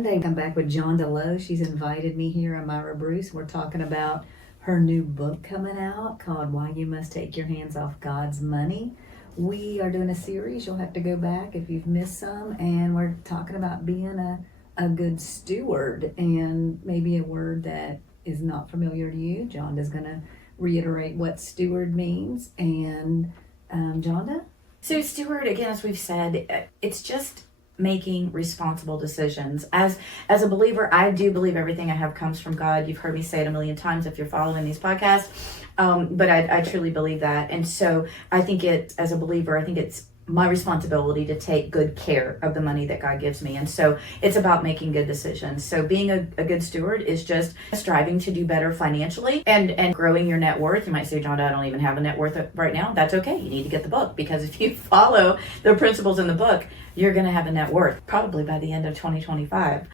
Monday. I'm back with Jonda Lowe. She's invited me here. I'm Myra Bruce. We're talking about her new book coming out called Why You Must Take Your Hands Off God's Money. We are doing a series. You'll have to go back if you've missed some. And we're talking about being a good steward, and maybe a word that is not familiar to you. Jonda's going to reiterate what steward means. And Jonda? So steward, again, as we've said, it's just making responsible decisions. As a believer, I do believe everything I have comes from God. You've heard me say it a million times if you're following these podcasts. But I truly believe that. And so I think as a believer, I think it's my responsibility to take good care of the money that God gives me. And so it's about making good decisions. So being a good steward is just striving to do better financially and growing your net worth. You might say, Jonda, I don't even have a net worth right now. That's okay. You need to get the book, because if you follow the principles in the book, you're going to have a net worth probably by the end of 2025.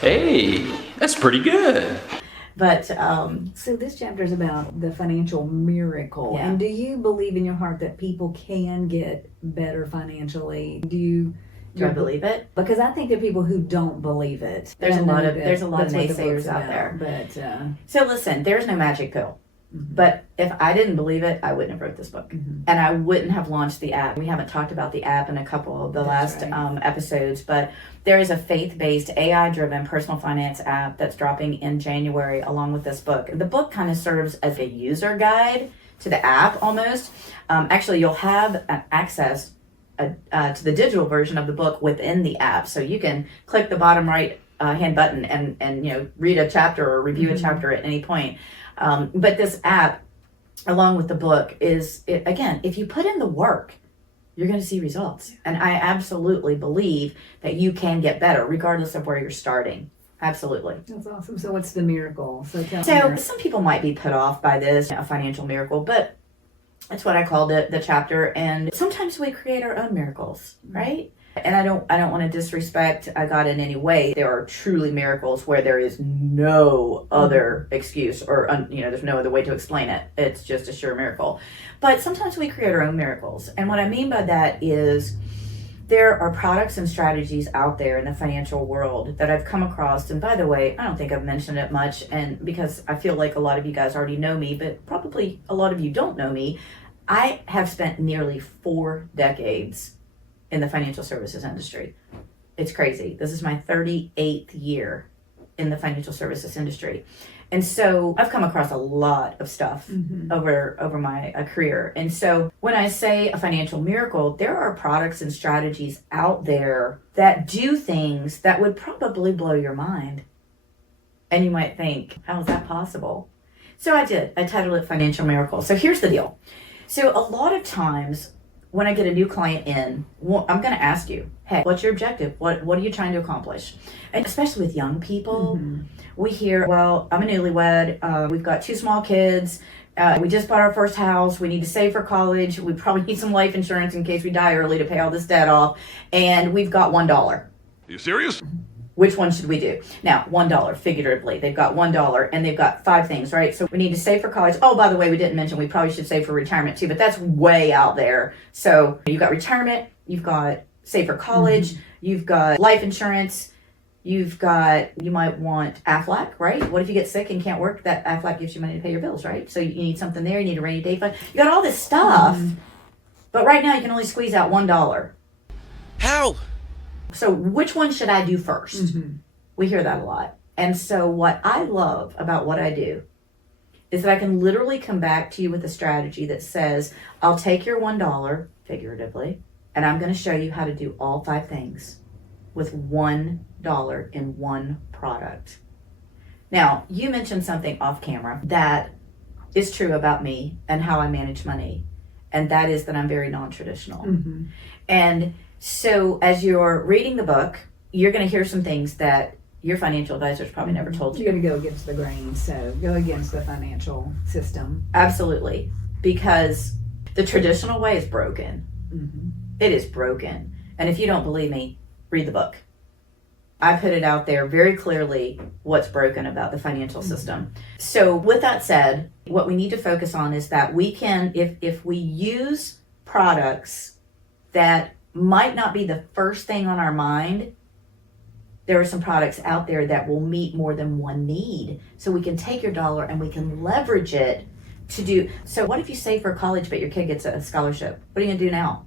Hey, that's pretty good. But so this chapter is about the financial miracle. Yeah. And do you believe in your heart that people can get better financially? Do I believe it? Because I think there are people who don't believe it. There's a lot of that's what the naysayers book's out about. there. But So listen, there's no magic pill. Mhm. But if I didn't believe it, I wouldn't have wrote this book. Mhm. And I wouldn't have launched the app. We haven't talked about the app in a couple of the That's last right. episodes, but there is a faith-based, AI-driven personal finance app that's dropping in January along with this book. The book kind of serves as a user guide to the app almost. Actually, you'll have access to the digital version of the book within the app. So you can click the bottom right hand button and read a chapter or review a chapter at any point. But this app, along with the book, again, if you put in the work, you're going to see results. And I absolutely believe that you can get better regardless of where you're starting. Absolutely. that's awesome. So what's the miracle? So tell So me. some people might be put off by this, a financial miracle, but that's what I called it, the chapter. And sometimes we create our own miracles, right? And I don't want to disrespect God in any way. There are truly miracles where there is no other excuse or, there's no other way to explain it. It's just a sure miracle. But sometimes we create our own miracles. And what I mean by that is there are products and strategies out there in the financial world that I've come across. And by the way, I don't think I've mentioned it much, and because I feel like a lot of you guys already know me, but probably a lot of you don't know me. I have spent nearly 4 decades in the financial services industry. It's crazy. This is my 38th year in the financial services industry. And so I've come across a lot of stuff over my career. And so when I say a financial miracle, there are products and strategies out there that do things that would probably blow your mind. And you might think, how is that possible? So I did. I titled it Financial Miracle. So here's the deal. So a lot of times when I get a new client in, I'm going to ask you, hey, what's your objective? What are you trying to accomplish? And especially with young people, we hear, well, I'm a newlywed. We've got 2 small kids. We just bought our first house. We need to save for college. We probably need some life insurance in case we die early to pay all this debt off. And we've got $1. Are you serious? Which one should we do? Now, $1, figuratively. They've got $1 and they've got 5 things, right? So we need to save for college. Oh, by the way, we didn't mention we probably should save for retirement too, but that's way out there. So you've got retirement, you've got save for college, you've got life insurance, you might want AFLAC, right? What if you get sick and can't work? That AFLAC gives you money to pay your bills, right? So you need something there. You need a rainy day fund. You got all this stuff, but right now you can only squeeze out $1. How? So which one should I do first? We hear that a lot. And so what I love about what I do is that I can literally come back to you with a strategy that says, I'll take your $1, figuratively, and I'm going to show you how to do all 5 things with $1 in one product. Now, you mentioned something off camera that is true about me and how I manage money. And that is that I'm very non-traditional. And so as you're reading the book, you're going to hear some things that your financial advisor's probably never told you. You're going to go against the grain, so go against the financial system. Absolutely. Because the traditional way is broken. It is broken. And if you don't believe me, read the book. I put it out there very clearly what's broken about the financial system. So with that said, what we need to focus on is that we can, if we use products that might not be the first thing on our mind, there are some products out there that will meet more than one need. So we can take your dollar and we can leverage it to do. So what if you save for college, but your kid gets a scholarship? What are you gonna do now?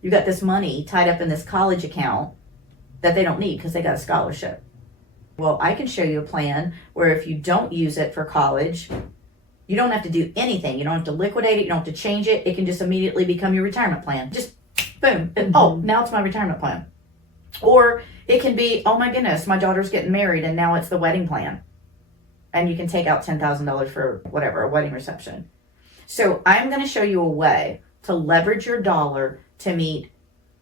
You got this money tied up in this college account that they don't need because they got a scholarship. Well, I can show you a plan where if you don't use it for college, you don't have to do anything. You don't have to liquidate it. You don't have to change it. It can just immediately become your retirement plan. Just boom. And, oh, now it's my retirement plan. Or it can be, oh my goodness, my daughter's getting married and now it's the wedding plan. And you can take out $10,000 for whatever, a wedding reception. So I'm going to show you a way to leverage your dollar to meet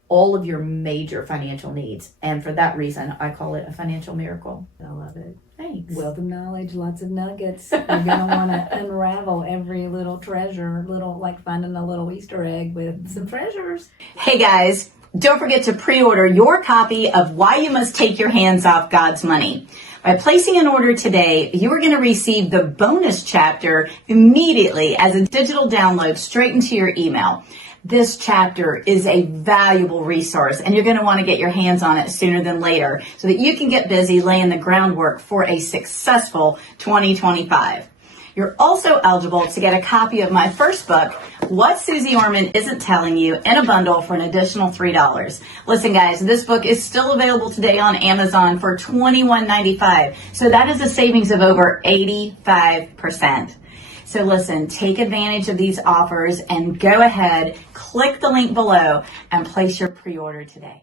all of your major financial needs. And for that reason, I call it a financial miracle. I love it. Thanks. Wealth of knowledge, lots of nuggets. You're going to want to unravel every little treasure, like finding a little Easter egg with some treasures. Hey guys, don't forget to pre-order your copy of Why You Must Take Your Hands Off God's Money. By placing an order today, you are going to receive the bonus chapter immediately as a digital download straight into your email. This chapter is a valuable resource and you're going to want to get your hands on it sooner than later so that you can get busy laying the groundwork for a successful 2025. You're also eligible to get a copy of my first book, What Susie Orman Isn't Telling You, in a bundle for an additional $3. Listen guys, this book is still available today on Amazon for $21.95. So that is a savings of over 85%. So listen, take advantage of these offers and go ahead, click the link below and place your pre-order today.